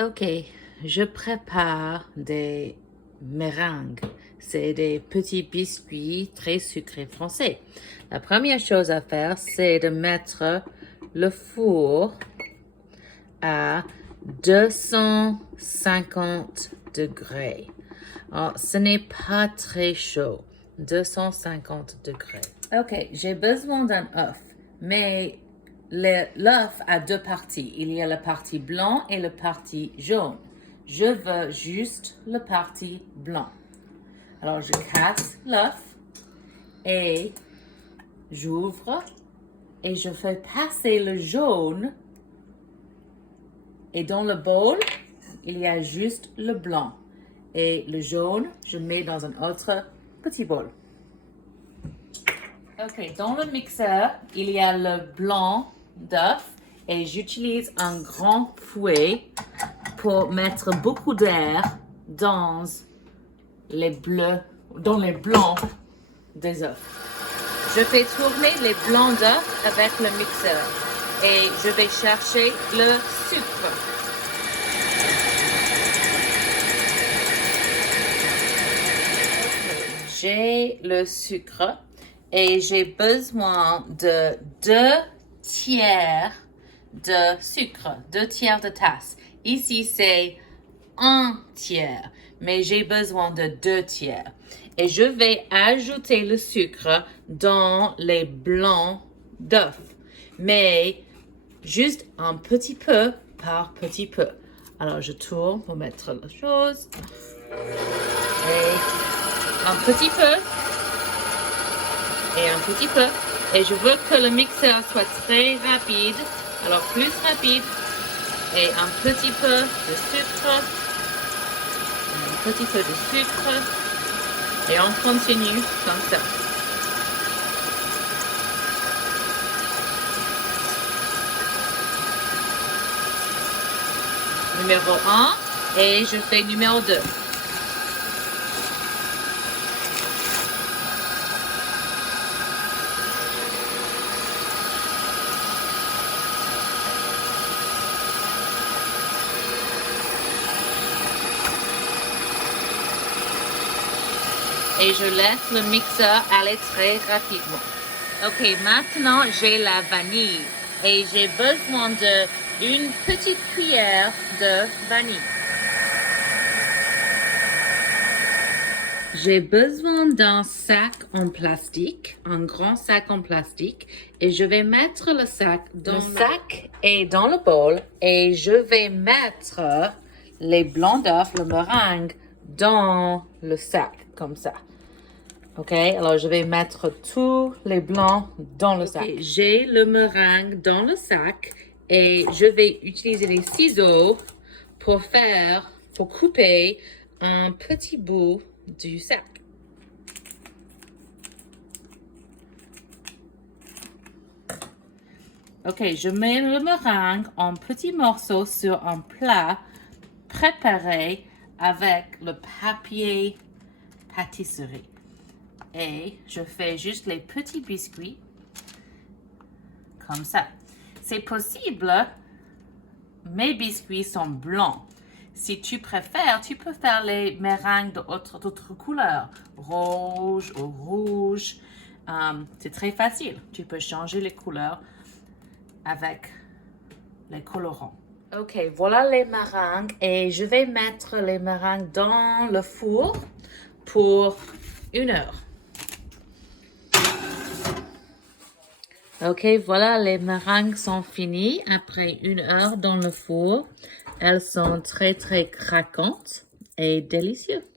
Ok, je prépare des meringues. C'est des petits biscuits très sucrés français. La première chose à faire, c'est de mettre le four à 250 degrés. Alors, ce n'est pas très chaud. 250 degrés. Ok, j'ai besoin d'un œuf, mais l'œuf a deux parties. Il y a la partie blanc et la partie jaune. Je veux juste la partie blanc. Alors, je casse l'œuf et j'ouvre et je fais passer le jaune. Et dans le bol, il y a juste le blanc. Et le jaune, je mets dans un autre petit bol. Ok, dans le mixeur, il y a le blanc d'œuf et j'utilise un grand fouet pour mettre beaucoup d'air dans les blancs des œufs. Je fais tourner les blancs d'œufs avec le mixeur et je vais chercher le sucre. J'ai le sucre et j'ai besoin de 2 tiers de sucre, 2 tiers de tasse. Ici, c'est 1 tiers, mais j'ai besoin de 2 tiers. Et je vais ajouter le sucre dans les blancs d'œufs, mais juste un petit peu par petit peu. Alors, je tourne pour mettre la chose. Et un petit peu. Et un petit peu. Et je veux que le mixeur soit très rapide. Alors, plus rapide. Et un petit peu de sucre. Un petit peu de sucre. Et on continue comme ça. Numéro 1. Et je fais numéro 2. Et je laisse le mixeur aller très rapidement. Ok, maintenant j'ai la vanille et j'ai besoin d'une petite cuillère de vanille. J'ai besoin d'un sac en plastique, un grand sac en plastique, et je vais mettre le sac dans le sac et dans le bol et je vais mettre les blancs d'œufs, le meringue, dans le sac, comme ça. Ok, alors je vais mettre tous les blancs dans le sac. J'ai le meringue dans le sac et je vais utiliser les ciseaux pour couper un petit bout du sac. Ok, je mets le meringue en petits morceaux sur un plat préparé avec le papier pâtisserie. Et je fais juste les petits biscuits comme ça. C'est possible, mes biscuits sont blancs. Si tu préfères, tu peux faire les meringues d'autres couleurs, rose ou rouge. C'est très facile. Tu peux changer les couleurs avec les colorants. Ok, voilà les meringues et je vais mettre les meringues dans le four pour 1 heure. Ok, voilà, les meringues sont finies après 1 heure dans le four. Elles sont très, très craquantes et délicieuses.